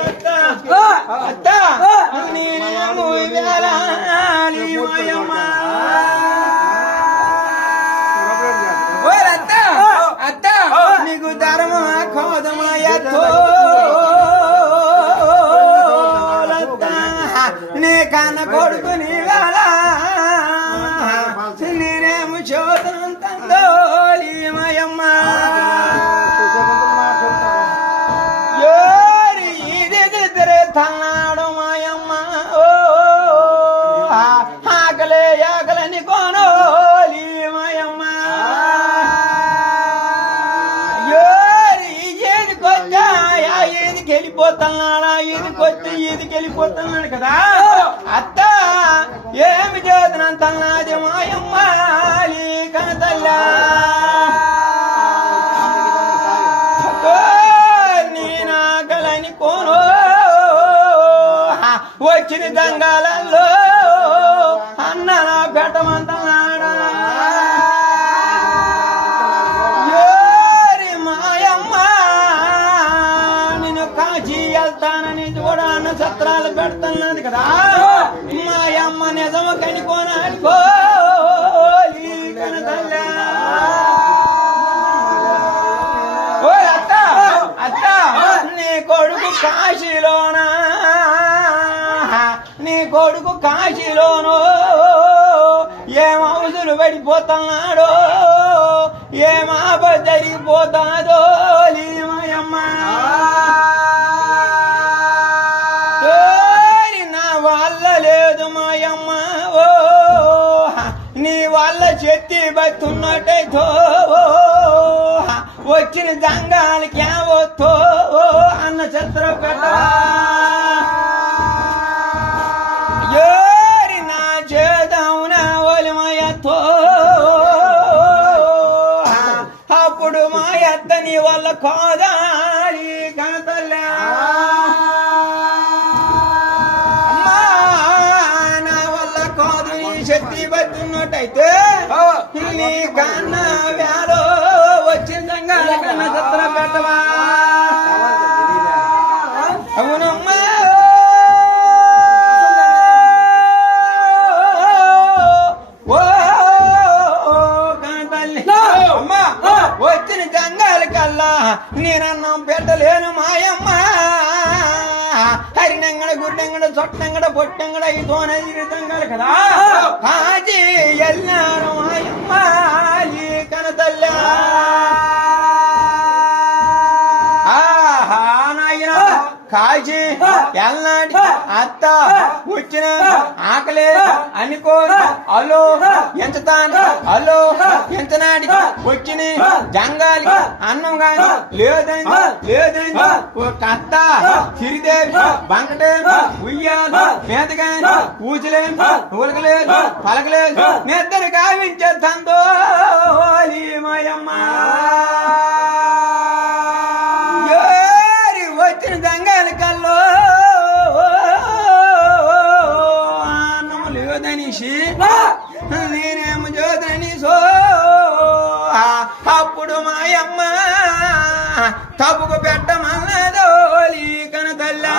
ఎత్తో అత్త నేనేమో వేలాలి మాయమ్మ అత్త అత్త నీకు ధర్మ కోదమ ఎత్తో నీ కన్న కొడుకు నీ వేళ నేనేమో చోదనం తందోలి మాయమ్మ తన్నాడు మాయమ్మ ఆకలే ఆకలని కొనోలి మాయమ్మ ఈదికొచ్చా ఈదికి వెళ్ళిపోతున్నాడా ఈదికి వెళ్ళిపోతున్నాడు కదా అత్త ఏమి చేతనంతన్నాది మాయమ్మ కనతల్లా నేనాకలని కొనో వచ్చిన దంగాలలో అన్న నా పెట్టమంటున్నాడా మాయమ్మ నేను కాశీ వెళ్తానని కూడా అన్న సత్రాలు పెడుతున్నది కదా మాయమ్మ నిజము కనుకోనాడుకో కనతల్లా ఓ అత్త అత్త నీ కొడుకు కాశీలోనా నీ కొడుకు కాశీలోనో ఏం అవసరం పడిపోతున్నాడో ఏం ఆపద జరిగిపోతాదో మాయమ్మ నా వల్ల లేదు మాయమ్మ ఓ నీ వల్ల చెత్తి బతున్నట్టయితో వచ్చిన జంగాలకి ఏమవుతో అన్న చిత్ర పెట్టవా నా చేదవునా ఒలిమయతో అప్పుడు మా ఎత్త నీ వల్ల కోదాలి కనతల్లా నా వల్ల కోదు నీ శక్తి బతున్నట్టయితే నీ కన్న వ్యాలో వచ్చిన జంగాల కన్న చిత్ర పెట్టవా అవునమ్మా వచ్చిన జంగాల కల్లా నేనన్నం పెట్టలేను మాయమ్మ హరినంగడ గుడ్డంగడ చొట్టంగడ పొట్టంగడ ఇతోన ఇరుతంగడ కదా కాజీ ఎల్లారు మాయమ్మ కనతల్లా కాల్చి ఎల్నాటి అత్త వచ్చిన ఆకలే అనుకో అలో ఎంచుతాను అలో ఎంచనాడికి వచ్చిన జంగాలి అన్నం గాని లేదని అత్త సిరిదేవి బంకటేమి ఉయ్యాలు మేత గాని పూజలేమి ఉలకలేదు పలకలేదు నిద్ర గావించేద్దో మాయమ్మ వచ్చిన జంగాల కల్లో అన్నము లేదనిసి నేనేమో జ్యోతని సో అప్పుడు మాయమ్మ తప్పుకు పెట్టమన్నదోలి కనతల్లా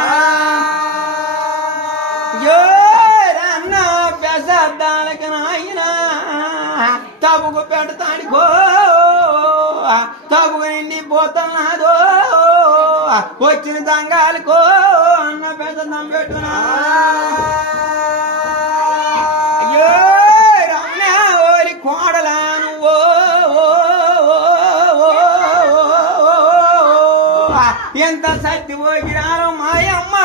అన్న పెసద్దాలకి నాయన తప్పుకు పెడతాడికో తప్పుకు నిండిపోతున్నాదో వచ్చిన దంగాలకో అన్న పెద్ద పెట్టుకున్నా అయ్యో రమణ ఓరి కోడలా నువ్వు ఎంత సత్తి పోగిరాను మాయమ్మ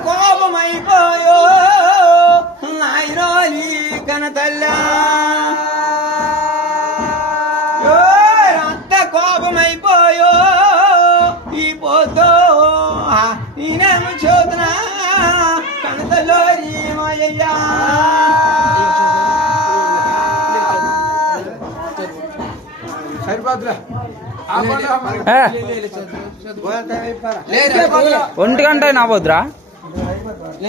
కోపమైపోయో నాయనోలి కనతల్లా అంత కోపమైపోయో ఈ పోతో నేనేమో చూతున్నా కనతలో మాయ్యా సరిపోతురా ఒంటి గంట అయినా పోద్దురా.